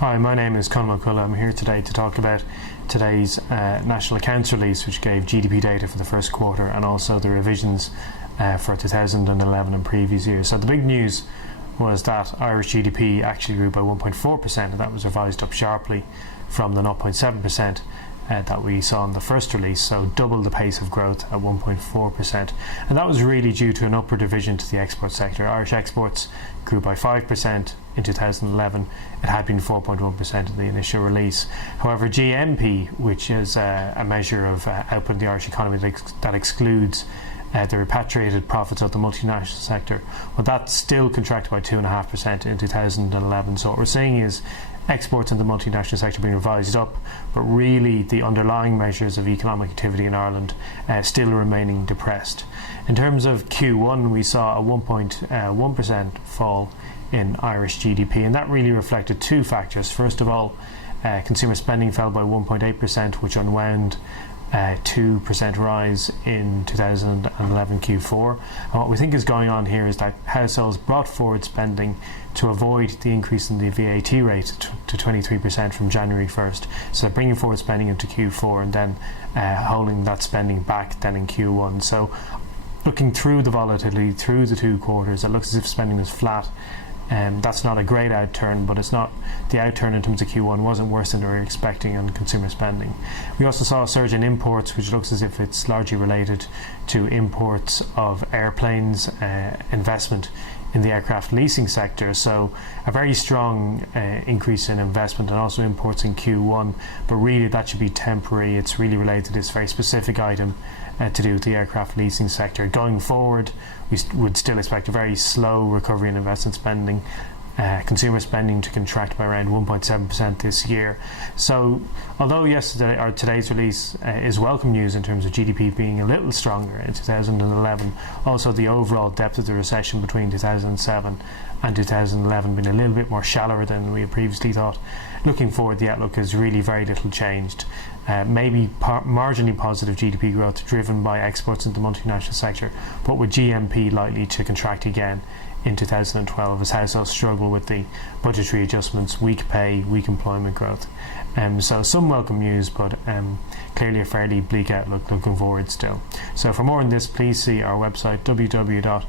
Hi, my name is Conall MacCoille. I'm here today to talk about today's national accounts release, which gave GDP data for the first quarter and also the revisions for 2011 and previous years. So the big news was that Irish GDP actually grew by 1.4%, and that was revised up sharply from the 0.7% that we saw in the first release, so double the pace of growth at 1.4%. And that was really due to an upward revision to the export sector. Irish exports grew by 5% in 2011. It had been 4.1% in the initial release. However, GMP, which is a measure of output in the Irish economy that excludes the repatriated profits of the multinational sector, well, that still contracted by 2.5% in 2011. So what we're seeing is exports in the multinational sector being revised up, but really the underlying measures of economic activity in Ireland still remaining depressed. In terms of Q1, we saw a 1.1% fall in Irish GDP, and that really reflected two factors. First of all, consumer spending fell by 1.8%, which unwound 2% rise in 2011 Q4. And what we think is going on here is that households brought forward spending to avoid the increase in the VAT rate to 23% from January 1st. So they're bringing forward spending into Q4 and then holding that spending back then in Q1. So looking through the volatility through the two quarters, it looks as if spending is flat. That's not a great outturn, but it's not the outturn in terms of Q1 wasn't worse than we were expecting on consumer spending. We also saw a surge in imports, which looks as if it's largely related to imports of airplanes, investment in the aircraft leasing sector. So a very strong increase in investment and also imports in Q1, but really that should be temporary. It's really related to this very specific item to do with the aircraft leasing sector. Going forward, we would still expect a very slow recovery in investment spending, consumer spending to contract by around 1.7% this year. So although yesterday or today's release is welcome news in terms of GDP being a little stronger in 2011, also the overall depth of the recession between 2007 and 2011 being a little bit more shallower than we had previously thought. Looking forward, the outlook is really very little changed. Maybe marginally positive GDP growth driven by exports into the multinational sector, but with GMP likely to contract again in 2012 as households struggle with the budgetary adjustments, weak pay, weak employment growth. So some welcome news, but clearly a fairly bleak outlook looking forward still. So for more on this, please see our website www.davy.ie.